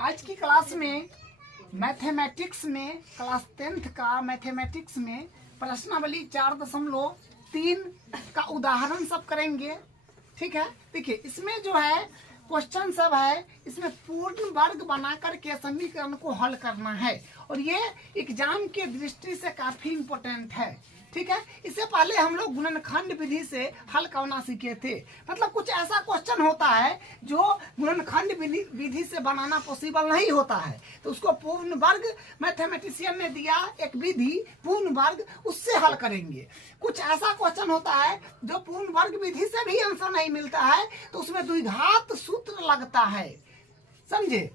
आज की क्लास में मैथमेटिक्स में क्लास 10th का मैथमेटिक्स में प्रश्नावली 4.3 का उदाहरण सब करेंगे। ठीक है, देखिए इसमें जो है क्वेश्चन सब है, इसमें पूर्ण वर्ग बना करके समीकरण को हल करना है और ये एग्जाम के दृष्टि से काफी इम्पोर्टेंट है। ठीक है, इससे पहले हम लोग गुणनखंड विधि से हल करना सीखे थे। मतलब कुछ ऐसा क्वेश्चन होता है जो गुणनखंड विधि से बनाना पॉसिबल नहीं होता है, तो उसको पूर्ण वर्ग मैथमेटिशियन ने दिया एक विधि पूर्ण वर्ग, उससे हल करेंगे। कुछ ऐसा क्वेश्चन होता है जो पूर्ण वर्ग विधि से भी आंसर नहीं मिलता है, तो उसमें द्विघात सूत्र लगता है। समझे,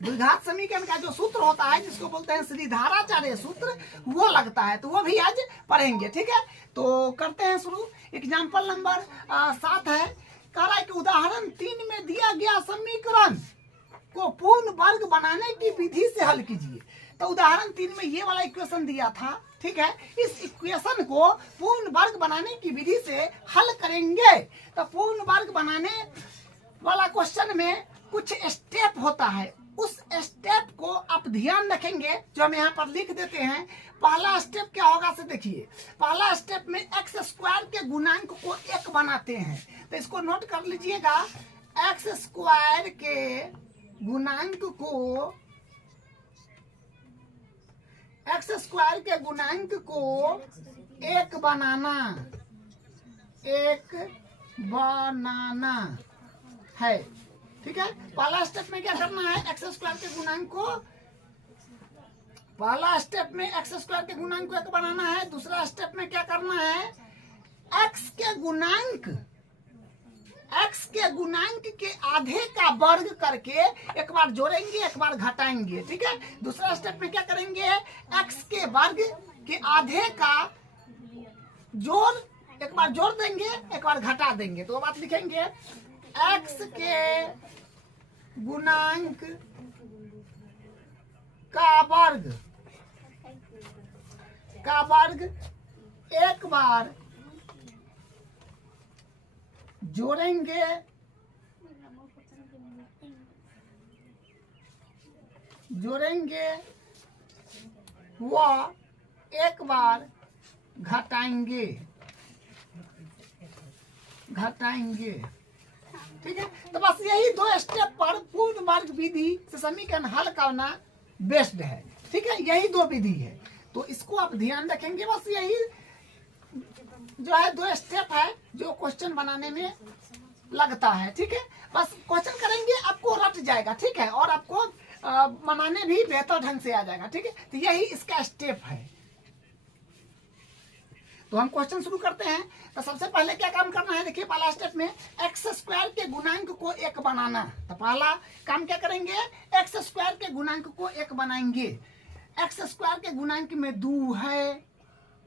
द्विघात समीकरण का जो सूत्र होता है जिसको बोलते हैं श्रीधाराचार्य सूत्र, वो लगता है, तो वो भी आज पढ़ेंगे। ठीक है, तो करते हैं शुरू। एग्जाम्पल नंबर 7 है, कह रहा है कि उदाहरण 3 में दिया गया समीकरण को पूर्ण वर्ग बनाने की विधि से हल कीजिए। तो उदाहरण 3 में ये वाला इक्वेशन दिया था। ठीक है, इस इक्वेशन को पूर्ण वर्ग बनाने की विधि से हल करेंगे। तो पूर्ण वर्ग बनाने वाला क्वेश्चन में कुछ स्टेप होता है, उस स्टेप को आप ध्यान रखेंगे जो हम यहाँ पर लिख देते हैं। पहला स्टेप क्या होगा से देखिए, पहला स्टेप में एक्स स्क्वायर के गुणांक को 1 बनाते हैं। तो इसको नोट कर लीजिएगा, एक्स स्क्वायर के गुणांक को, एक्स स्क्वायर के गुणांक को 1 बनाना, 1 बनाना है। ठीक है, पहला स्टेप में क्या करना है, एक्स स्क्वायर के गुणांक को, पहला स्टेप में एक्स स्क्वायर के गुणांक को 1 बनाना है। दूसरा स्टेप में क्या करना है, एक्स के गुणांक, एक्स के गुणांक के आधे का वर्ग करके एक बार जोड़ेंगे एक बार घटाएंगे। ठीक है, दूसरा स्टेप में क्या करेंगे, एक्स के वर्ग के आधे का जोड़ एक बार जोड़ देंगे एक बार घटा देंगे। तो बात लिखेंगे, एक्स के गुणांक का वर्ग एक बार जोड़ेंगे व एक बार घटाएंगे। ठीक है, तो बस यही 2 स्टेप पर पूर्ण वर्ग विधि से समीकरण हल करना बेस्ट है। ठीक है, यही 2 विधि है, तो इसको आप ध्यान रखेंगे। बस यही जो है 2 स्टेप है जो क्वेश्चन बनाने में लगता है। ठीक है, बस क्वेश्चन करेंगे आपको रट जाएगा। ठीक है, और आपको बनाने भी बेहतर ढंग से आ जाएगा। ठीक है, तो यही इसका स्टेप है। तो हम क्वेश्चन शुरू करते हैं। तो सबसे पहले क्या काम करना है, देखिए पहला स्टेप में एक्स स्क्वायर के गुणांक को 1 बनाना। तो पहला काम क्या करेंगे, एक्स स्क्वायर के गुणांक को 1 बनाएंगे। एक्स स्क्वायर के गुणांक में 2 है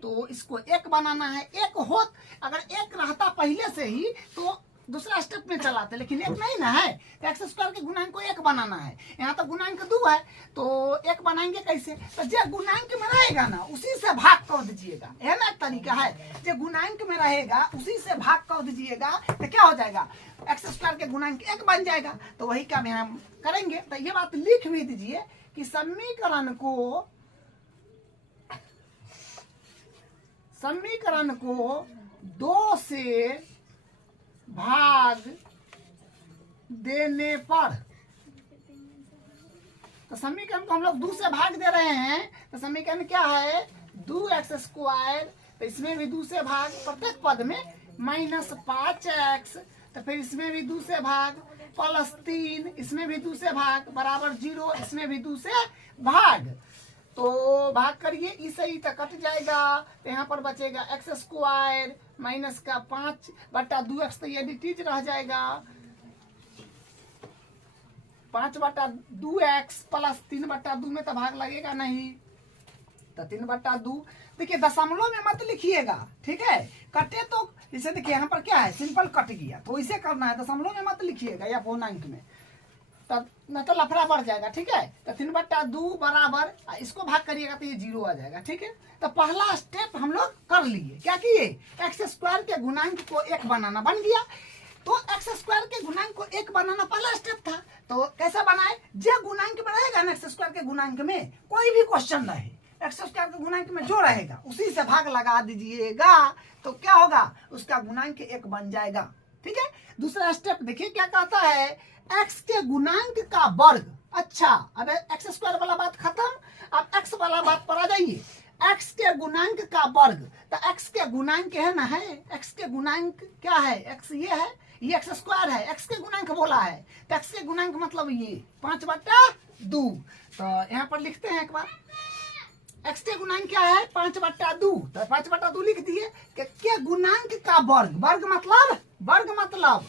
तो इसको 1 बनाना है। 1 हो, अगर 1 रहता पहले से ही तो दूसरा स्टेप में चलाते, लेकिन 1 नहीं ना है, तो एक्स स्क्वायर के गुणांक को 1 बनाना है। यहाँ तो गुणांक 2 है तो 1 बनाएंगे कैसे, तो जो गुणांक में रहेगा ना उसी से भाग कर दीजिएगा। है ना, एक तरीका है, जो गुणांक में रहेगा उसी से भाग कर दीजिएगा, तो क्या हो जाएगा, एक्स स्क्वायर के गुणांक 1 बन जाएगा। तो वही काम यहाँ करेंगे। तो ये बात लिख भी दीजिए कि समीकरण को 2 से भाग देने पर, तो समीकरण को हम लोग 2 से भाग दे रहे हैं। तो समीकरण क्या है, 2x स्क्वायर, तो इसमें भी 2 से भाग, प्रत्येक पद में -5x, तो फिर इसमें भी 2 से भाग, +3, इसमें भी 2 से भाग, बराबर 0, इसमें भी 2 से भाग। तो भाग करिए, इसे ही तक कट जाएगा, तो यहाँ पर बचेगा एक्स स्क्वायर माइनस का 5/2x, तो ये डिटीज रह जाएगा 5/2x प्लस 3/2 में तो भाग लगेगा नहीं, तो 3/2। देखिए दशमलव में मत लिखिएगा। ठीक है, कटे तो इसे देखिए यहाँ पर क्या है, सिंपल कट गया, तो इसे करना है, दशमलव में मत लिखिएगा या पूर्णांक में, तब न तो लफड़ा बढ़ जाएगा। ठीक है, तो 3/2 बराबर, इसको भाग करिएगा तो ये 0 आ जाएगा। ठीक है, तो पहला स्टेप हम लोग कर लिए, क्या किए, एक्स स्क्वायर के गुणांक को 1 बनाना, बन गया। तो एक्स स्क्वायर के गुणांक को 1 बनाना पहला स्टेप था। तो कैसे बनाए, जो गुणांक के गुणांक में कोई भी क्वेश्चन रहे, एक्स स्क्वायर के गुणांक में जो रहेगा उसी से भाग लगा दीजिएगा, तो क्या होगा, उसका गुणांक 1 बन जाएगा। ठीक है, दूसरा स्टेप देखिए क्या कहता है, एक्स के गुणांक का वर्ग। अच्छा, अब एक्स स्क्वायर वाला बात खत्म, अब एक्स वाला बात पर आ जाइए। एक्स के गुणांक का वर्ग, तो एक्स के गुणांक है ना, है एक्स के गुणांक क्या है, एक्स ये है, ये एक्स स्क्वायर है, एक्स के गुणांक बोला है, तो एक्स के गुणांक मतलब ये 5/2। तो यहाँ पर लिखते हैं एक बार, एक्स के गुणांक क्या है 5/2, तो 5/2 लिख दिए के गुणांक का वर्ग, वर्ग मतलब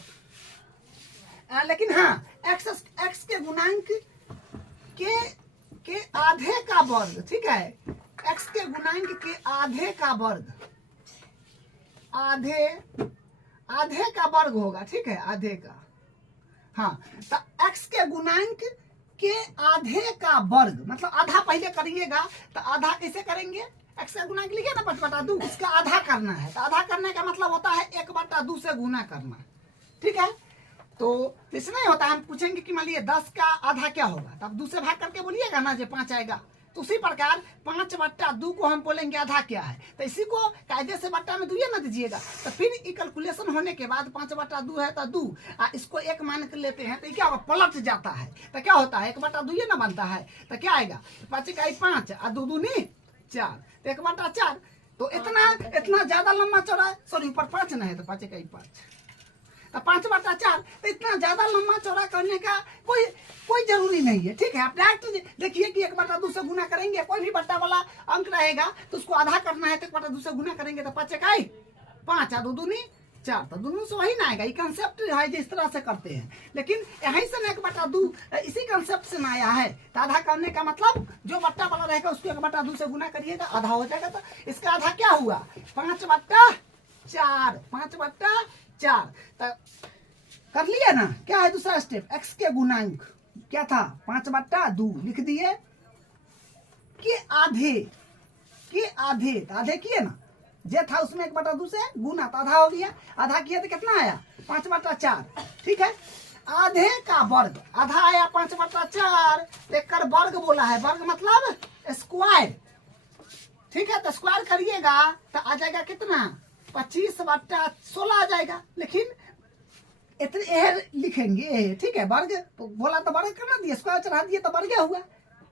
लेकिन हाँ एक्स के गुणांक के आधे का वर्ग। ठीक है, एक्स के गुणांक के आधे का वर्ग, आधे का वर्ग होगा। ठीक है, आधे का, हाँ, तो एक्स के गुणांक के आधे का वर्ग मतलब आधा पहले करिएगा, तो आधा कैसे करेंगे, एक्स का गुणांक लिखिए ना 5/2, इसका आधा करना है, तो आधा करने का मतलब होता है 1/2 से गुना करना। ठीक है, तो इससे नहीं होता, हम पूछेंगे कि मान लीजिए 10 का आधा क्या होगा, तब 2 से भाग करके बोलिएगा ना जो 5 आएगा, तो उसी प्रकार 5/2 को हम बोलेंगे आधा क्या है, तो इसी को कायदे से बट्टा में 2 ना दीजिएगा, तो फिर ये कैलकुलेशन होने के बाद 5/2 है तो 2, इसको 1 मान कर लेते हैं, तो क्या होगा, पलट जाता है, तो क्या होता है 1/2 ना बनता है, तो क्या आएगा 5 का 5 और 2 दूनी 4, तो 1/4। तो इतना ज्यादा लंबा चौड़ा, सॉरी ऊपर 5 ना है तो 5 का 5, तो 5/4, तो इतना ज्यादा लंबा चौड़ा करने का कोई जरूरी नहीं है। ठीक है, आप डायरेक्ट देखिए कि 1/2 से गुना करेंगे, कोई भी बट्टा वाला अंक रहेगा तो उसको आधा करना है, तो 1/2 से गुना करेंगे तो 5 का 5 और 2 दूनी 4, तो दोनों से वही ना आएगा। ये कंसेप्ट है जिस तरह से करते हैं, लेकिन यहीं से 1/2 इसी कंसेप्ट से ना आया है, तो आधा करने का मतलब जो बट्टा वाला रहेगा उसको 1/2 से गुना करिएगा, आधा हो जाएगा, तो इसका आधा क्या हुआ 5/4, 5/4, तो कर लिया ना। क्या है दूसरा स्टेप, एक्स के गुणांक क्या था 5/2 लिख दिए, के आधे, तो आधे किए ना, जे था उसमें 1/2 से गुना, तो आधा हो गया, आधा किया तो कितना आया 5/4। ठीक है, आधे का वर्ग, आधा आया 5/4, एक वर्ग बोला है, वर्ग मतलब स्क्वायर। ठीक है, तो स्क्वायर करिएगा तो आ जाएगा कितना 25/16 आ जाएगा, लेकिन इतने लिखेंगे। ठीक है, वर्ग बोला तो वर्ग करना दिए, स्क्वायर चढ़ा दिए तो वर्ग हुआ,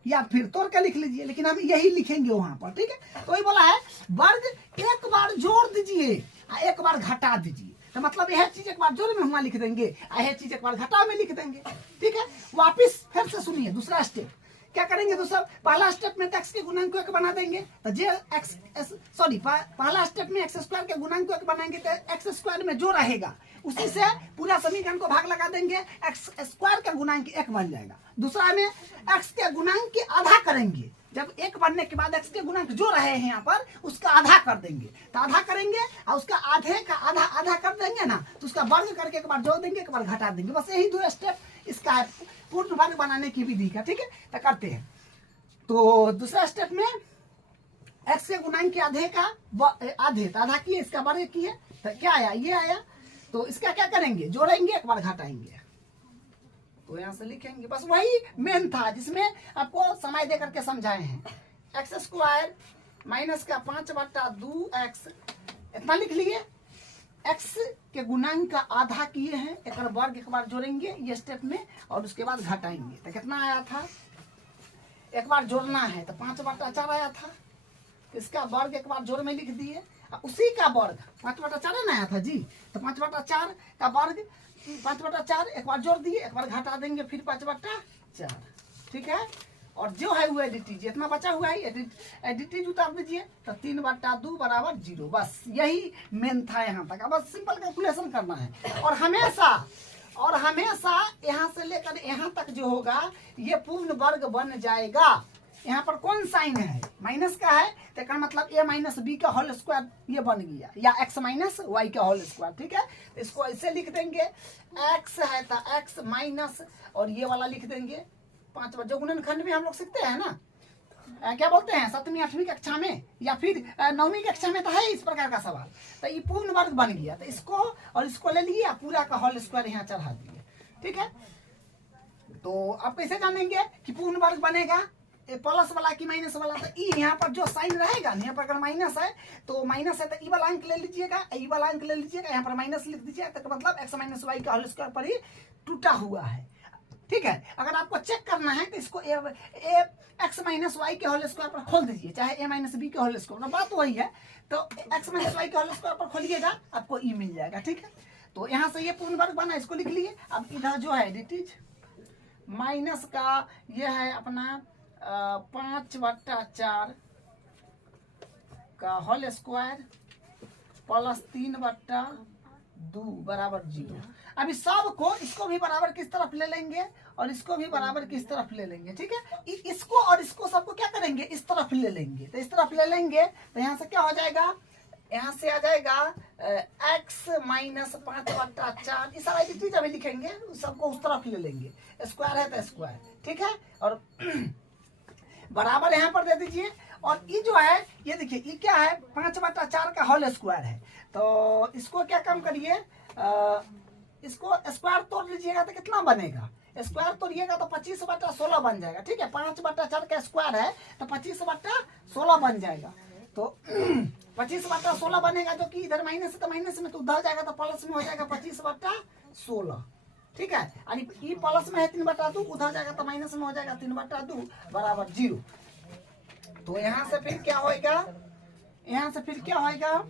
या फिर तोड़ के लिख लीजिए, लेकिन हम यही लिखेंगे वहां पर। ठीक है, तो वही बोला है वर्ग एक बार जोड़ दीजिए, एक बार घटा दीजिए, तो मतलब यह चीज एक बार जोड़ में हुआ लिख देंगे, यह चीज एक बार घटा में लिख देंगे। ठीक है, वापिस फिर से सुनिए दूसरा स्टेप क्या करेंगे दोस्तों, पहला स्टेप में तो एक्स के गुणांक को 1 बना देंगे, तो जे पहला स्टेप में एक्स स्क्वायर के गुणांक को 1 बनाएंगे, तो एक्स स्क्वायर में जो रहेगा उसी से पूरा समीकरण को भाग लगा देंगे, एक्स स्क्वायर का गुणांक 1 बन जाएगा। दूसरा में एक्स के गुणांक के आधा करेंगे, जब 1 बनने के बाद एक्स के गुणांक जो रहे हैं यहाँ पर उसका आधा कर देंगे, तो आधा करेंगे और उसका आधे का आधा कर देंगे ना, तो उसका वर्ग करके एक बार जोड़ देंगे, एक बार घटा देंगे, बस यही 2 स्टेप इसका है पूर्ण वर्ग बनाने की विधि का। ठीक है, तो करते हैं। तो दूसरा स्टेप में एक्स के गुणांक के आधे का आधे, तो आधा किए, इसका वर्ग किए, तो क्या आया, ये आया, तो इसका क्या करेंगे, जोड़ेंगे, एक बार घटाएंगे, तो यहाँ से लिखेंगे, बस वही मेन था जिसमें आपको समय दे करके समझाए हैं। एक्स स्क्वायर माइनस का 5/2x इतना लिख लिए, एक्स के गुणांक का आधा किए हैं, एक वर्ग एक बार जोड़ेंगे ये स्टेप में, और उसके बाद घटाएंगे, तो कितना आया था, एक बार जोड़ना है तो 5/4 आया था, इसका वर्ग एक बार जोड़ में लिख दिए, उसी का वर्ग 5/4 ना आया था जी, तो 5/4 का वर्ग 5/4 एक बार जोड़ दिए, एक बार घटा देंगे, फिर 5/4। ठीक है, और जो है वो एडिटीज जितना बचा हुआ है एडिटीज उतार दीजिए, तो 3/2 बराबर 0, बस यही मेन था यहाँ तक। अब बस सिंपल कैलकुलेशन करना है, और हमेशा यहाँ से लेकर यहाँ तक जो होगा ये पूर्ण वर्ग बन जाएगा। यहाँ पर कौन साइन है, माइनस का है, तो इसका मतलब a माइनस बी का होल स्क्वायर ये बन गया, या x माइनस वाई का होल स्क्वायर। ठीक है, तो इसको ऐसे लिख देंगे, x है तो x माइनस, और ये वाला लिख देंगे 5 जो गुणनखंड में हम लोग सीखते हैं ना, क्या बोलते हैं 7वीं 8वीं कक्षा में, या फिर 9वीं कक्षा में तो है इस प्रकार का सवाल, तो ये पूर्ण वर्ग बन गया, तो इसको और इसको ले लिए, पूरा का होल स्क्वायर यहाँ चढ़ा दिए। ठीक है, तो आप कैसे जानेंगे कि पूर्ण वर्ग बनेगा, प्लस वाला की माइनस वाला, तो ई यहाँ पर जो साइन रहेगा यहाँ पर अगर माइनस है तो माइनस है तो ई वाला अंक ले लीजिएगा, ई वाला अंक ले लीजिएगा, यहाँ पर माइनस लिख दीजिएगा, तो मतलब x माइनस वाई का होल स्क्वायर पर ही टूटा हुआ है। ठीक है, अगर आपको चेक करना है तो इसको एक्स माइनस वाई के होल स्क्वायर पर खोल दीजिए, चाहे ए माइनस बी के होल स्क्वायर, बात वही है। तो एक्स माइनस वाई के होल स्क्वायर पर खोलिएगा, आपको ई मिल जाएगा। ठीक है, तो यहाँ से ये पूर्ण वर्ग बना, इसको लिख लिए। अब इधर जो है डिटीज माइनस का ये है अपना 5/4 का होल स्क्वायर प्लस 3/2 बराबर 0। अभी सब को इसको भी बराबर किस तरफ ले लेंगे और इसको भी बराबर किस तरफ ले लेंगे। ठीक है, इसको और इसको सबको क्या करेंगे, इस तरफ ले लेंगे। तो इस तरफ ले लेंगे तो यहाँ से क्या हो जाएगा, यहाँ से आ जाएगा x माइनस 5/4। इस सारा चीज अभी लिखेंगे, सबको उस तरफ ले लेंगे, स्क्वायर है तो स्क्वायर। ठीक है, और बराबर यहाँ पर दे दीजिए। और ये जो है ये देखिए ये क्या है, 5/4 का होल स्क्वायर है। तो इसको क्या कम करिए, इसको स्क्वायर तोड़ लीजिएगा तो कितना बनेगा, स्क्वायर तोड़िएगा तो 25/16 बन जाएगा। ठीक है, 5/4 का स्क्वायर है तो 25/16 बन जाएगा। तो 25/16 बनेगा, जो कि इधर माइनस है तो माइनस में, तो उधर जाएगा तो प्लस में हो जाएगा 25/16। ठीक है, यानी ये प्लस में है 3/2, उधर जाएगा तो माइनस में हो जाएगा 3/2 बराबर 0। तो यहाँ से फिर क्या होएगा, यहाँ से फिर क्या होएगा,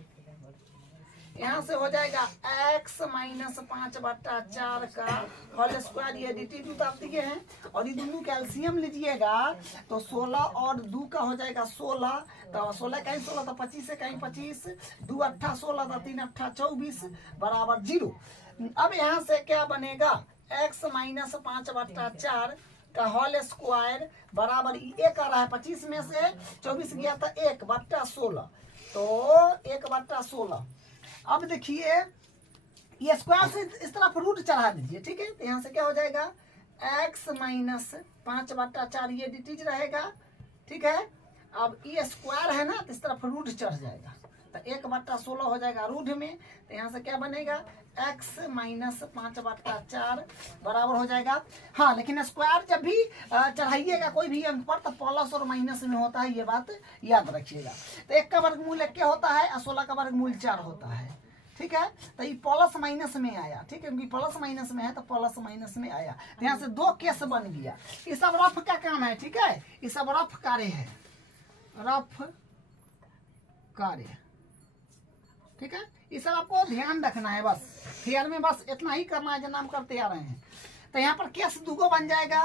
यहाँ से हो जाएगा x माइनस 5/4 का होल स्क्वायर, ये dt उतार दिए हैं। और ये दोनों का एलसीएम लीजिएगा तो 16 और 2 का हो जाएगा 16, तो 16 कहीं 16 तो 25 से कहीं 25, 2 8 16 तो 3 8 24 बराबर 0। अब यहाँ से क्या बनेगा, x माइनस 5/4 का होल स्क्वायर बराबर एक आ रहा है, 25 में से 24 गया था 1/16, तो 1/16। अब देखिए ये स्क्वायर से इस तरफ रूट चढ़ा दीजिए। ठीक है, तो यहाँ से क्या हो जाएगा, x माइनस 5/4 ये डिटीज रहेगा। ठीक है, अब ये स्क्वायर है ना तो इस तरफ रूट चढ़ जाएगा, तो 1/16 हो जाएगा रूट में। तो यहाँ से क्या बनेगा, x माइनस 5/4 बराबर हो जाएगा। हाँ, लेकिन स्क्वायर जब भी चढ़ाइएगा कोई भी अंक पर तो प्लस और माइनस में होता है, ये बात याद रखिएगा। तो 1 का वर्गमूल 1 होता है और 16 का वर्गमूल 4 होता है। ठीक है, तो ये प्लस माइनस में आया। ठीक है, क्योंकि प्लस माइनस में है तो प्लस माइनस में आया। तो यहाँ से 2 केस बन गया। ये सब रफ का काम है। ठीक है, ये सब रफ कार्य है, रफ कार्य। ठीक है, ये सब आपको ध्यान रखना है, बस थियर में बस इतना ही करना है जो नाम करते आ रहे हैं। तो यहाँ पर केस 2 बन जाएगा,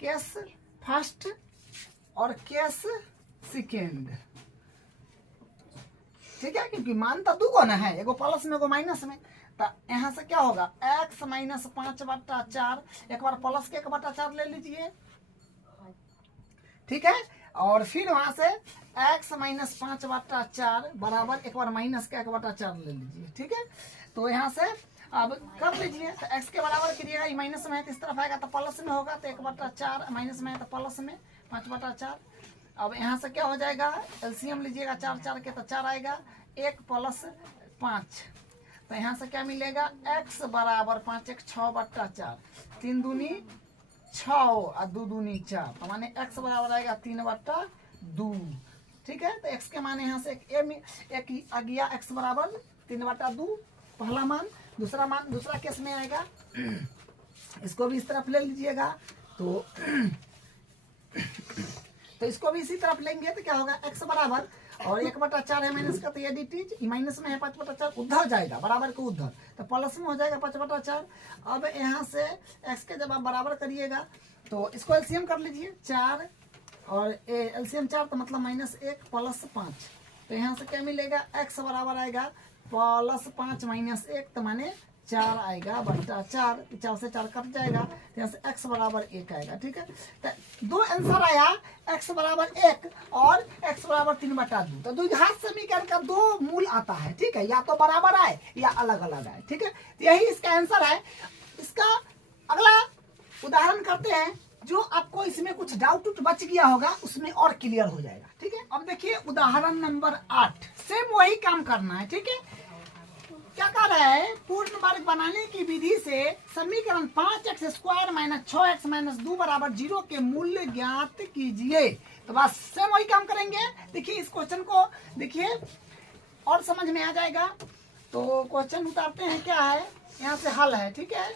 केस फर्स्ट और केस सेकेंड। ठीक है, क्योंकि मान तो 2 ना है, एगो प्लस में एगो माइनस में। तो यहाँ से क्या होगा, x माइनस 5/4, एक बार प्लस के 1/4 ले लीजिए। ठीक है, और फिर वहां से x माइनस 5/4 बराबर एक बार माइनस का 1/4 ले लीजिए। ठीक है, तो यहाँ से अब कर लीजिए। तो x के बराबर करिएगा, ये माइनस में है तो इस तरफ आएगा तो प्लस में होगा, तो 1/4, माइनस में है तो प्लस में 5/4। अब यहाँ से क्या हो जाएगा, एलसीएम लीजिएगा 4 के तो 4 आएगा, 1 + 5। तो यहाँ से क्या मिलेगा, x बराबर 5 1 6/4, 3 दूनी 6 और 2 दूनी 4, तो माने x बराबर आएगा 3/2। ठीक है, तो x के माने यहाँ से एक आ गया, x बराबर 3/2 पहला मान। दूसरा केस में आएगा, इसको भी इस तरफ ले लीजिएगा। तो इसको भी इसी तरफ लेंगे तो क्या होगा, x बराबर और 1/4 है माइनस का, तो ये dt माइनस में है 5/4 उधर जाएगा, बराबर को उधर, तो प्लस में हो जाएगा 5/4। अब यहाँ से x के जब आप बराबर करिएगा तो इसको एलसीएम कर लीजिए, 4 और एलसीएम 4 तो मतलब -1 + 5। तो यहाँ से क्या मिलेगा, x बराबर आएगा +5 - 1, तो माने 4 आएगा बट्टा 4, 4 से 4 कट जाएगा, तो यहाँ से x बराबर 1 आएगा। ठीक है, तो 2 आंसर आया, x बराबर 1 और x बराबर 3/2। तो द्विघात समीकरण का 2 मूल आता है। ठीक है, या तो बराबर आए या अलग अलग आए। ठीक है, तो यही इसका आंसर है। इसका अगला उदाहरण करते हैं, जो आपको इसमें कुछ डाउट बच गया होगा उसमें और क्लियर हो जाएगा। ठीक है, अब देखिए उदाहरण नंबर 8, सेम वही काम करना है। ठीक है, क्या कर रहा है, पूर्ण वर्ग बनाने की विधि से समीकरण 5x² माइनस 6x माइनस 2 बराबर 0 के मूल्य ज्ञात कीजिए। तो बस सेम वही काम करेंगे। देखिए इस क्वेश्चन को देखिए और समझ में आ जाएगा। तो क्वेश्चन उतारते हैं, क्या है यहाँ से हल है, ठीक है।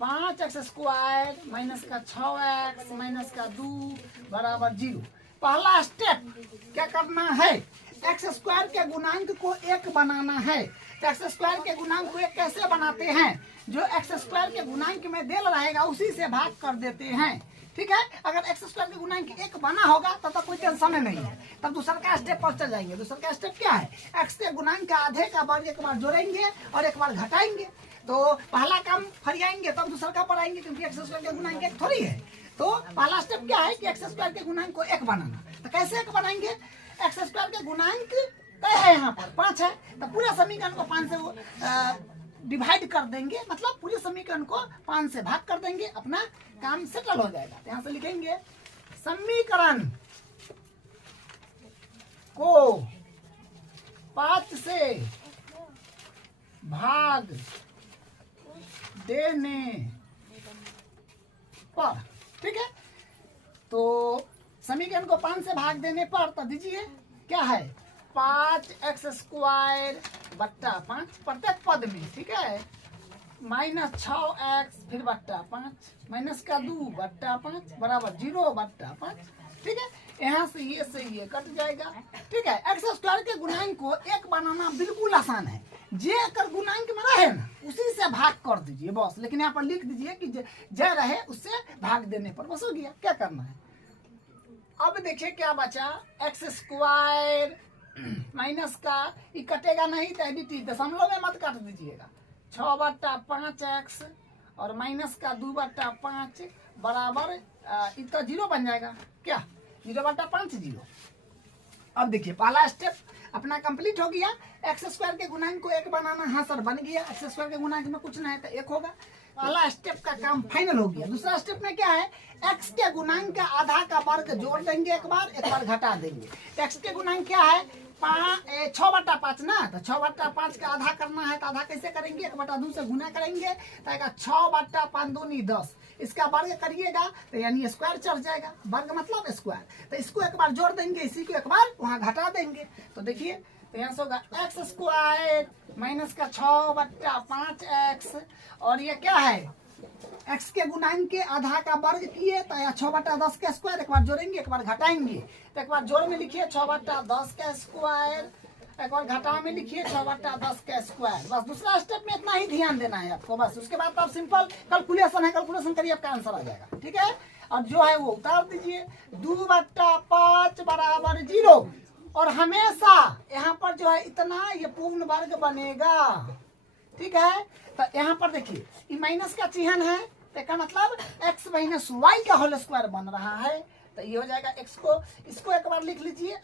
5x² माइनस का 6x माइनस का 2 बराबर 0। पहला स्टेप क्या करना है, x² के गुणांक को 1 बनाना है। x² के गुणांक को 1 कैसे बनाते हैं, जो x² के गुणांक में देल रहेगा उसी से भाग कर देते हैं, ठीक है। अगर x² के गुणांक 1 बना होगा तब तक कोई टेंशन नहीं है। तब दूसरा का स्टेप पर चल जाएंगे। दूसरा का स्टेप क्या है, x के गुणांक का आधे का वर्ग एक बार जोड़ेंगे और एक बार घटाएंगे। तो पहला काम फरियाएंगे तब दूसरा का पर आएंगे, क्योंकि x² के गुणांक 1 थोड़ी है। तो पहला स्टेप क्या है कि x² के गुणांक को 1 बनाना। तो कैसे 1 बनाएंगे, x² के गुणांक तय है यहाँ पर 5 है, तो पूरा समीकरण को 5 से डिवाइड कर देंगे, मतलब पूरे समीकरण को 5 से भाग कर देंगे, अपना काम सेटल हो जाएगा। यहाँ से लिखेंगे समीकरण को 5 से भाग देने पर, ठीक है। तो समीकरण को 5 से भाग देने पर तो दीजिए क्या है, 5x² बट्टा 5 प्रत्येक पद में, ठीक है, माइनस 6x फिर बट्टा 5 माइनस का 2 बट्टा 5 बराबर 0 बट्टा 5, ठीक है। यहाँ से ये कट जाएगा, ठीक है। x² के गुणांक को 1 बनाना बिल्कुल आसान है। जे अगर गुणांक में रहे ना उसी से भाग कर दीजिए बस। लेकिन यहाँ पर लिख दीजिए कि जे रहे उससे भाग देने पर बस हो गया। क्या करना है, अब देखिए क्या बचा, x² माइनस का ये कटेगा नहीं तो एडिटिव दशमलव में मत काट दीजिएगा। 6 बट्टा 5x और माइनस का 2 बट्टा 5 बराबर इतना 0 बन जाएगा। क्या 0 बट्टा 5 0। अब देखिए पहला स्टेप अपना कंप्लीट हो गया। x² के गुणांक को 1 बनाना, हाँ सर बन गया। x² के गुणांक में कुछ नहीं है तो 1 होगा। पहला स्टेप का काम फाइनल हो गया। दूसरा स्टेप में क्या है, x के गुणांक का आधा का वर्ग जोड़ देंगे, एक बार घटा देंगे। x के गुणांक क्या है, 6 बट्टा 5 ना, तो 6 बट्टा 5 का आधा करना है तो आधा कैसे करेंगे, 1 बट्टा 2 से गुना करेंगे तो 6 बट्टा 5 दूनी 10। इसका वर्ग करिएगा तो यानी स्क्वायर चढ़ जाएगा, वर्ग मतलब स्क्वायर। तो इसको एक बार जोड़ देंगे, इसी को एक बार वहां घटा देंगे। तो देखिए तो यहाँ से होगा x² माइनस का 6 बट्टा 5x और ये क्या है, x के गुणांक के आधा का वर्ग किए तो 6 बट्टा 10 का स्क्वायर, एक बार जोड़ेंगे एक बार घटाएंगे। तो एक बार जोड़ में लिखिए 6 बट्टा 10 का स्क्वायर, एक बार घटाव में लिखिए 6 बट्टा 10 का स्क्वायर। बस दूसरा स्टेप में इतना ही ध्यान देना है आपको बस। उसके बाद आप सिंपल कैलकुलेशन है, कैलकुलेशन करिए आपका आंसर आ जाएगा, ठीक है। और जो है वो उतार दीजिए, 2 बट्टा 5 बराबर 0। और हमेशा यहाँ पर जो है इतना ये पूर्ण वर्ग बनेगा, ठीक है। तो यहाँ पर देखिए ये माइनस का चिन्ह है, तो इसका मतलब x माइनस वाई का होल स्क्वायर बन रहा है। तो ये हो जाएगा x को, इसको एक बार लिख लीजिए,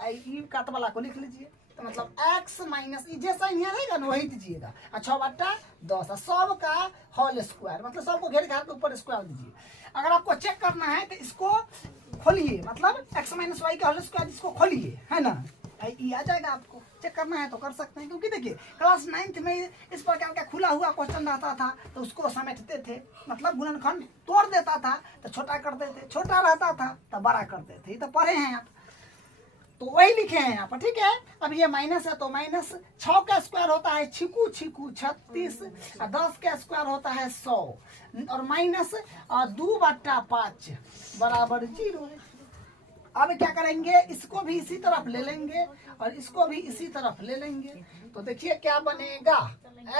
काट वाला को लिख लीजिए। तो मतलब x माइनस जैसा यहाँ रहेगा ना वही दीजिएगा, 6 बट्टा 10 सब का होल स्क्वायर, मतलब सबको घेर घाट के ऊपर स्क्वायर दीजिए। अगर आपको चेक करना है तो इसको खोलिए, मतलब x माइनस वाई का होल स्क्वायर इसको खोलिए, है ना, ये आ जाएगा। आपको चेक करना है तो कर सकते हैं, क्योंकि देखिए क्लास 9th में इस प्रकार का खुला हुआ क्वेश्चन रहता था तो उसको समेटते थे, मतलब गुणनखंड तोड़ देता था तो छोटा कर देते, छोटा रहता था तो बड़ा करते थे। तो पढ़े हैं आप, तो वही लिखे हैं यहाँ पर, ठीक है। अब ये माइनस है तो माइनस 6 का स्क्वायर होता है छिकू 36, 10 का स्क्वायर होता है 100 और माइनस 2 बट्टा 5 बराबर 0। अब क्या करेंगे, इसको भी इसी तरफ ले लेंगे और इसको भी इसी तरफ ले लेंगे। तो देखिए क्या बनेगा,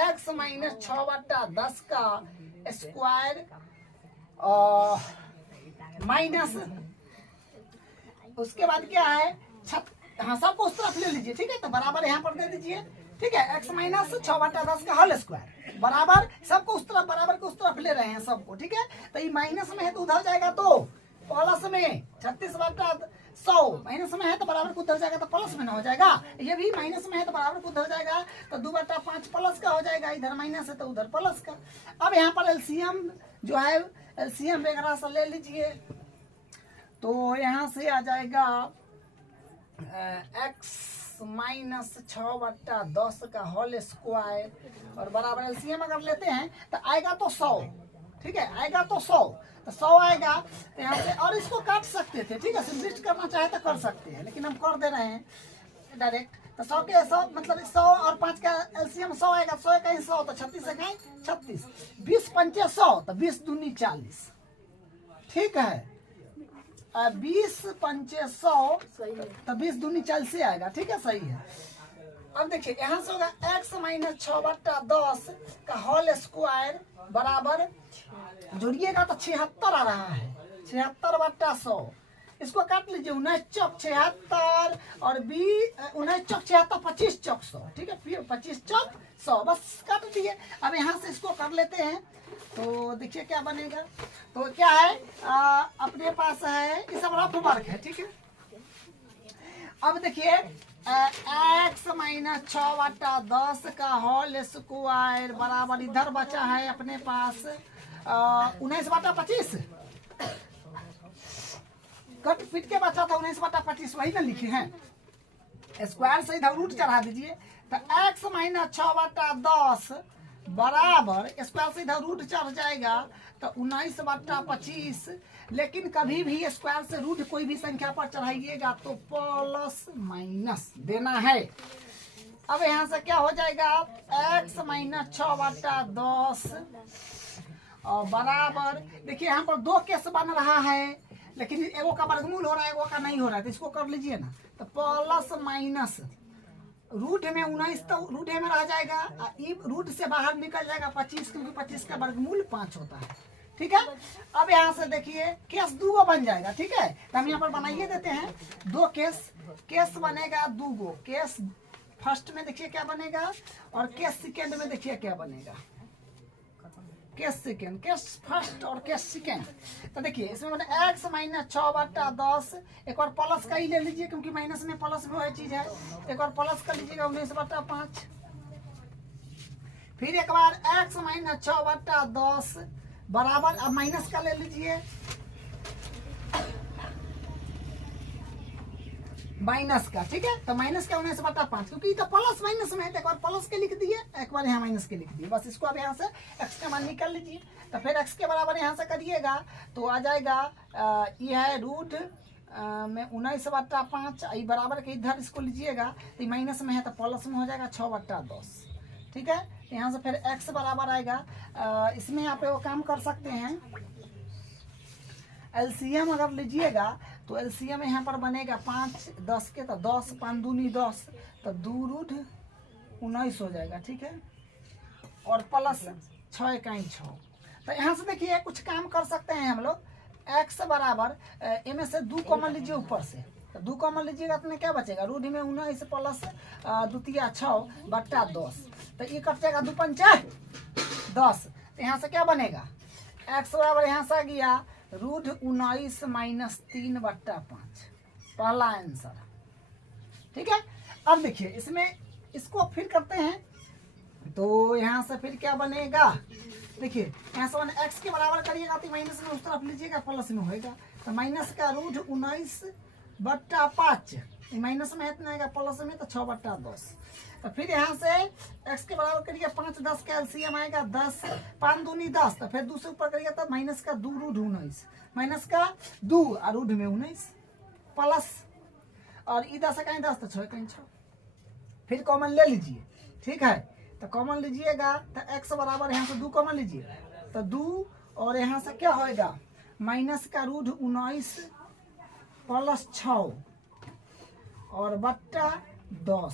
x माइनस 6 बट्टा 10 का स्क्वायर माइनस, उसके बाद क्या है हाँ सबको उस तरफ ले लीजिए, ठीक है। तो बराबर यहाँ पर दे दीजिए, ठीक है। x माइनस 6 बट्टा 10 का होल स्क्वायर बराबर सबको उस तरफ, बराबर को उस तरफ ले रहे हैं सबको, ठीक है। तो ये माइनस में है तो उधर जाएगा, तो प्लस में 36 बट्टा 100 माइनस में है तो बराबर को उधर जाएगा तो प्लस में ना हो जाएगा। ये भी माइनस में है तो बराबर को उधर जाएगा तो 2 बट्टा 5 प्लस का हो जाएगा, इधर माइनस है तो उधर प्लस का। अब यहाँ पर एलसीएम जो है एलसीएम वगैरह से ले लीजिए, तो यहाँ से आ जाएगा x माइनस 6/10 का होल स्क्वायर और बराबर एलसीएम अगर लेते हैं तो आएगा तो 100, ठीक है, आएगा तो 100, तो 100 आएगा तो यहाँ से, और इसको काट सकते थे, ठीक है, सिम्प्लिस्ट करना चाहे तो कर सकते हैं, लेकिन हम कर दे रहे हैं डायरेक्ट। तो 100 के 100 मतलब 100 और 5 का एलसीएम 100 आएगा, 100 कहीं 100 तो 36 है कहीं 36, 20 पंचे 100 तो 20 दूनी 40, ठीक है, 20 पंचे 100 तो 20 दूनी 40 से आएगा, ठीक है, सही है। अब देखिए यहाँ से होगा x माइनस 6/10 का होल स्क्वायर बराबर, जोड़िएगा तो 76 आ रहा है, 76/100, इसको काट लीजिए, 19 चौक 76 और 19 चौक 76, 25 चौक 100, ठीक है, फिर 25 चौक 100, बस काट दिए। अब यहाँ से इसको कर लेते हैं तो देखिए क्या बनेगा, तो क्या है अपने पास है, ये सब रफ वर्क है, ठीक है। अब देखिए x माइनस 6/10 का होल स्क्वायर बराबर, इधर बचा है अपने पास 19/25, कट फिट के बचा था 19/25, वही ना लिखे हैं, स्क्वायर से इधर रूट चढ़ा दीजिए, तो x माइनस 6/10 बराबर स्क्वायर से इधर रूट चढ़ जाएगा तो 19/25, लेकिन कभी भी स्क्वायर से रूट कोई भी संख्या पर चढ़ाइएगा तो प्लस माइनस देना है। अब यहाँ से क्या हो जाएगा, x माइनस 6/10 और बराबर, देखिए यहाँ पर 2 केस बन रहा है, लेकिन एगो का वर्गमूल हो रहा है, एगो का नहीं हो रहा है, तो इसको कर लीजिए ना, तो प्लस माइनस रूट में 19 तो रूट में रह जाएगा, रूट से बाहर निकल जाएगा 25, क्योंकि 25 का वर्गमूल 5 होता है, ठीक है। अब यहाँ से देखिए केस 2 बन जाएगा, ठीक है, तो हम यहाँ पर बनाइए देते हैं 2 केस बनेगा 2, केस फर्स्ट में देखिए क्या बनेगा और केस सेकेंड में देखिए क्या बनेगा, केस सेकेंड, केस फर्स्ट और केस सेकेंड। तो देखिए इसमें मतलब x माइनस 6/10, एक बार प्लस का ही ले लीजिए क्योंकि माइनस में प्लस में वही चीज है, एक बार प्लस कर लीजिएगा 19/5, फिर एक बार x माइनस 6/10 बराबर, अब माइनस का ले लीजिए, माइनस का, ठीक है, तो माइनस का 19/5, क्योंकि तो प्लस माइनस में है, तो एक बार प्लस के लिख दिए, एक बार यहाँ माइनस के लिख दिए, बस इसको अब यहाँ से x का मान निकाल लीजिए, तो फिर x के बराबर यहाँ से करिएगा तो आ जाएगा ये है रूट में 19/5, बराबर के इधर इसको लीजिएगा तो माइनस में है तो प्लस में हो जाएगा 6/10, ठीक है। यहाँ से फिर x बराबर आएगा, इसमें आप वो काम कर सकते हैं, एलसीएम अगर लीजिएगा तो एलसीएम यहाँ पर बनेगा 5 10 के, तो 10 5 दूनी 10, तो 2 रूट 19 हो जाएगा, ठीक है, और प्लस 6 इकाई 6। तो यहाँ से देखिए कुछ काम कर सकते हैं हम लोग, x बराबर इनमें से 2 कॉमन लीजिए ऊपर से, तो 2 कॉमन लीजिएगा तो क्या बचेगा, रूट में 19 प्लस 2 6/10, तो ये कट जाएगा 2 पंचे 10, तो यहाँ से क्या बनेगा, x बराबर यहाँ से आ गया रूट 19 माइनस 3/5, पहला आंसर, ठीक है। अब देखिए इसमें इसको फिर करते हैं, तो यहाँ से फिर क्या बनेगा, देखिए यहाँ से x के बराबर करिएगा तो माइनस में उस तरफ लीजिएगा प्लस में होएगा, तो माइनस का रूट 19/5, माइनस में इतना आएगा प्लस में तो 6/10, तो फिर यहाँ से x के बराबर करिए 5 10 का एलसीएम आएगा 10, 5 दूनी 10, तो फिर 2 से ऊपर करिएगा तो माइनस का 2 रूट 19, माइनस का 2 और रूट में 19 प्लस, और इधर से कहीं 10 तो 6 कहीं 6, फिर कॉमन ले लीजिए, ठीक है, तो कॉमन लीजिएगा तो x बराबर यहाँ से 2 कॉमन लीजिए, तो 2 और यहाँ से क्या होएगा माइनस का रूट 19 प्लस 6 और बट्टा 10,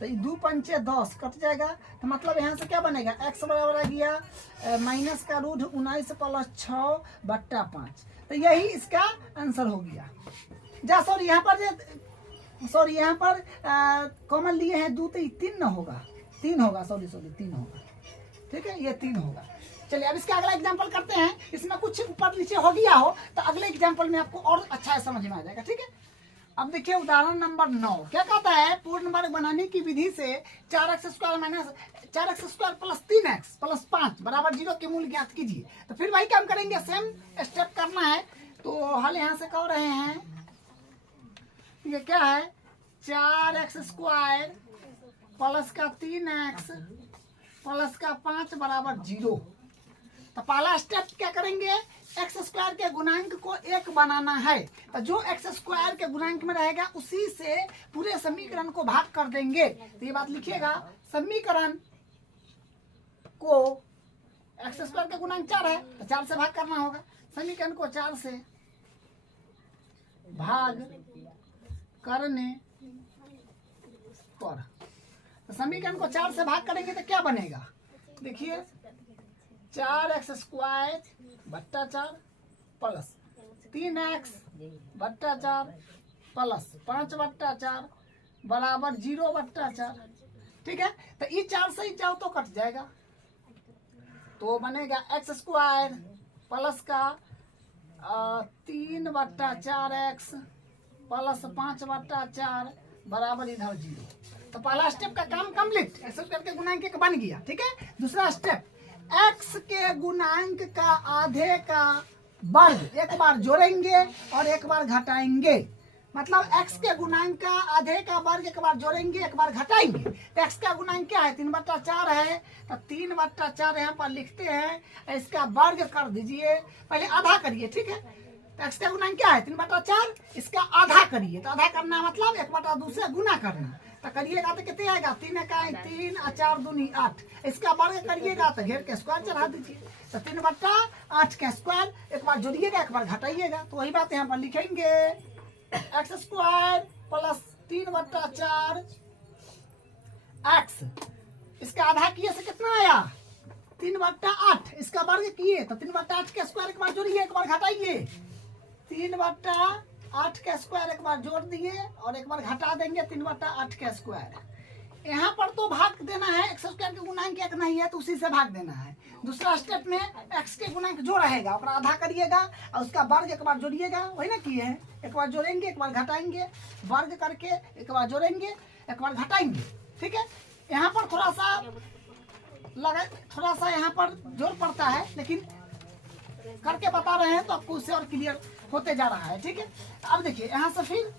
तो ये 2 पंचे 10 कट जाएगा, तो मतलब यहाँ से क्या बनेगा, x बराबर आ गया माइनस का रूट 19 प्लस 6/5, तो यही इसका आंसर हो गया। जा सॉरी यहाँ पर कॉमन लिए हैं 2, तो 3 ना होगा, 3 होगा, सॉरी 3 होगा, ठीक है, ये 3 होगा। चलिए अब इसका अगला एग्जाम्पल करते हैं, इसमें कुछ ऊपर नीचे हो गया हो तो अगले एग्जाम्पल में आपको और अच्छा समझ में आ जाएगा, ठीक है। अब देखिए उदाहरण नंबर 9 क्या कहता है, पूर्ण वर्ग बनाने की विधि से 4x² minus 4x² plus 3x plus 5 बराबर 0 के मूल ज्ञात कीजिए। तो फिर वही काम करेंगे, सेम स्टेप करना है, तो हल यहाँ से कर रहे हैं, ये क्या है 4x² प्लस का 3x प्लस का 5 बराबर 0। तो पहला स्टेप क्या करेंगे, x² के गुणांक को 1 बनाना है। तो जो x² के गुणांक में रहेगा उसी से पूरे समीकरण को भाग कर देंगे। तो ये बात लिखिएगा, समीकरण को x² के गुणांक 4 है तो 4 से भाग करना होगा। समीकरण को 4 से भाग करने पर, तो समीकरण को 4 से भाग करेंगे तो क्या बनेगा, देखिए 4x² बट्टा 4 प्लस 3x बट्टा 4 प्लस 5 बट्टा 4 बराबर 0 बट्टा 4। ठीक है, तो ये 4 से ही जाओ तो कट जाएगा, तो बनेगा x² प्लस का 3 बट्टा 4x प्लस 5 बट्टा 4 बराबर इधर 0। तो पहला स्टेप का काम कंप्लीट, x² के गुणांक एक बन गया। ठीक है, दूसरा स्टेप, x के गुणांक का आधे का वर्ग एक बार जोड़ेंगे और एक बार घटाएंगे। मतलब x के गुणांक का आधे का वर्ग एक बार जोड़ेंगे एक बार घटाएंगे। तो x का गुणांक क्या है, 3/4 है, तो 3/4 यहाँ पर लिखते हैं, इसका वर्ग कर दीजिए, पहले आधा करिए। ठीक है, तो x का गुणांक क्या है 3/4, इसका आधा करिए। तो आधा करना मतलब 1/2 से गुना करना, तो करिएगा तो कितने आएगा, 3 इकाई 3 और 4 दूनी 8। इसका वर्ग करिएगा तो घेर के स्क्वायर चढ़ा दीजिए, तो 3/8 का स्क्वायर एक बार जोड़िएगा एक बार घटाइएगा। तो वही बात यहाँ पर लिखेंगे, x² प्लस 3/4 x, इसका आधा किए से कितना आया 3/8, इसका वर्ग किए तो 3/8 का स्क्वायर एक बार जोड़िए एक बार घटाइए, 3/8 का स्क्वायर एक बार जोड़ दिए और एक बार घटा देंगे 3/8 का स्क्वायर। यहाँ पर तो भाग देना है, x² के गुणांक एक नहीं है तो उसी से भाग देना है। दूसरा स्टेप में x के गुणांक जो रहेगा उसका आधा करिएगा और उसका वर्ग एक बार जोड़िएगा, वही ना किए हैं, एक बार जोड़ेंगे एक बार घटाएंगे, वर्ग करके एक बार जोड़ेंगे एक बार घटाएंगे। ठीक है, यहाँ पर थोड़ा सा यहाँ पर जोर पड़ता है, लेकिन करके बता रहे हैं तो आपको उससे और क्लियर होते जा रहा है। ठीक है, अब देखिए यहाँ से फिर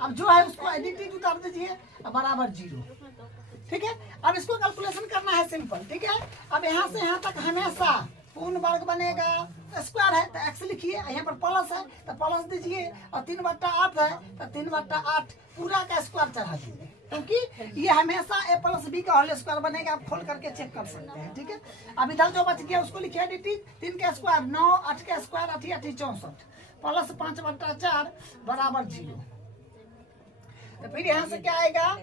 अब जो है उसको एडिटिव उतार दीजिए बराबर 0। ठीक है, अब इसको कैलकुलेशन करना है सिंपल। ठीक है, अब यहाँ से यहाँ तक हमेशा पूर्ण वर्ग बनेगा, स्क्वायर है तो x लिखिए, यहाँ पर प्लस है तो प्लस दीजिए, और 3/8 है तो 3/8 पूरा का स्क्वायर चढ़ा दीजिए, क्योंकि ये हमेशा a प्लस b का होल स्क्वायर बनेगा, आप खोल करके चेक कर सकते हैं। ठीक है, अब इधर जो बच गया उसको लिखिए एडिटिव, 3 का स्क्वायर 9, 8 का स्क्वायर 8 64 प्लस 5/4 बराबर 0। तो फिर यहाँ से क्या आएगा,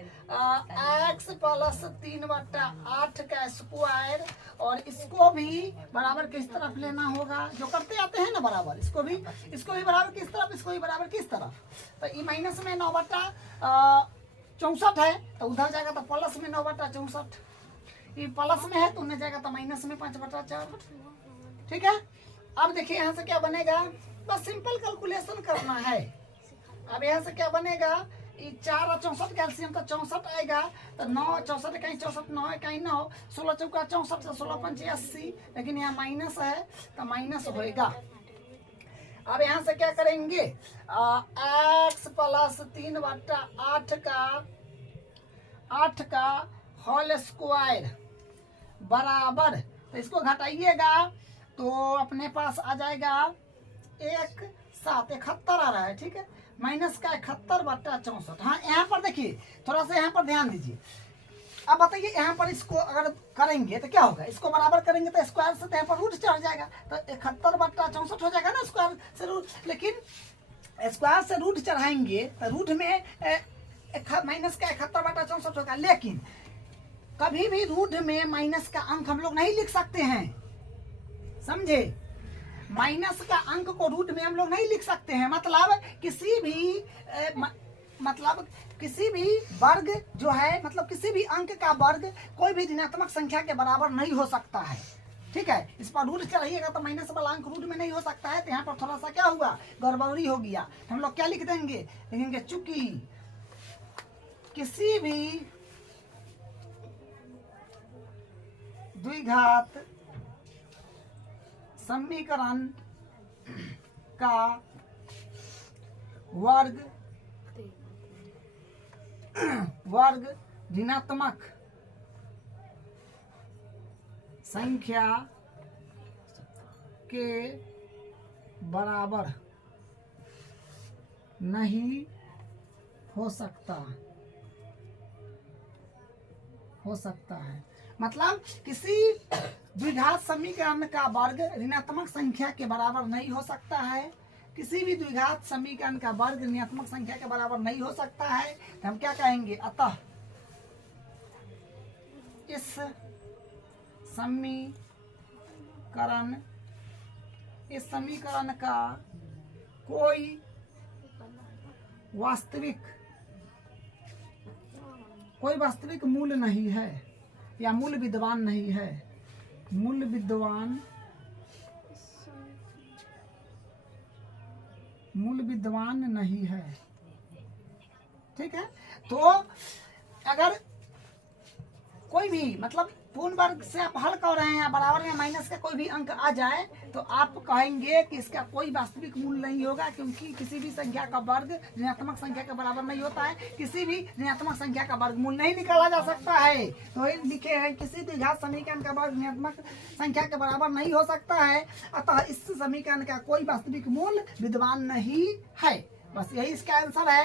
x प्लस 3/8 का स्क्वायर, और इसको भी बराबर किस तरफ लेना होगा, जो करते आते हैं ना बराबर, इसको भी बराबर किस तरफ, इसको भी बराबर किस तरफ। तो ये माइनस में 9/64 है तो उधर जाएगा तो प्लस में 9/64, ये प्लस में है तो उन्हें जाएगा तो माइनस में 5/4। ठीक है, अब देखिए यहाँ से क्या बनेगा, बस सिंपल कैलकुलेशन करना है। अब यहाँ से क्या बनेगा, 4 और 64 कैल्शियम तो 64 आएगा, तो 9 64 इकाई 64 9 इकाई 9 16 चौका 64 से 16 पंचे 80, लेकिन यहाँ माइनस है तो माइनस होएगा। अब यहाँ से क्या करेंगे, x प्लस 3/8 का होल स्क्वायर बराबर, तो इसको घटाइएगा तो अपने पास आ जाएगा 1 7 71 आ रहा है। ठीक है, माइनस का 71/64। हाँ, यहाँ पर देखिए थोड़ा सा यहाँ पर ध्यान दीजिए। अब बताइए यहाँ पर इसको अगर करेंगे तो क्या होगा, इसको बराबर करेंगे तो स्क्वायर से तो यहाँ पर रूट चढ़ जाएगा, तो 71/64 हो जाएगा ना स्क्वायर से रूट, लेकिन स्क्वायर से रूट चढ़ाएंगे तो रूट में माइनस का 71/64 होगा, लेकिन कभी भी रूट में माइनस का अंक हम लोग नहीं लिख सकते हैं, समझे, माइनस का अंक को रूट में हम लोग नहीं लिख सकते हैं। मतलब किसी भी वर्ग जो है, मतलब किसी भी अंक का वर्ग कोई भी ऋणात्मक संख्या के बराबर नहीं हो सकता है। ठीक है, इस पर रूट चढ़ाइएगा तो माइनस वाला अंक रूट में नहीं हो सकता है, तो यहाँ पर थोड़ा सा क्या हुआ, गड़बड़ी हो गया। हम लोग क्या लिख देंगे, लिखेंगे चूंकि किसी भी द्विघात समीकरण का वर्ग वर्ग ऋणात्मक संख्या के बराबर नहीं हो सकता है। मतलब किसी द्विघात समीकरण का वर्ग ऋणात्मक संख्या के बराबर नहीं हो सकता है। किसी भी द्विघात समीकरण का वर्ग ऋणात्मक संख्या के बराबर नहीं हो सकता है। तो हम क्या कहेंगे, अतः इस समीकरण का कोई वास्तविक मूल नहीं है या मूल विद्वान नहीं है। मूल विद्वान नहीं है। ठीक है। तो अगर कोई भी मतलब पूर्ण वर्ग से आप हल कर रहे हैं, बराबर में माइनस का कोई भी अंक आ जाए तो आप कहेंगे कि इसका कोई वास्तविक मूल नहीं होगा, क्योंकि किसी भी संख्या का वर्ग ऋणात्मक संख्या के बराबर नहीं होता है। किसी भी ऋणात्मक संख्या का वर्गमूल नहीं निकाला जा सकता है। तो लिखे हैं किसी द्विघात समीकरण का वर्ग ऋणात्मक संख्या के बराबर नहीं हो सकता है, अतः इस समीकरण का कोई वास्तविक मूल विद्वान नहीं है। बस यही इसका आंसर है।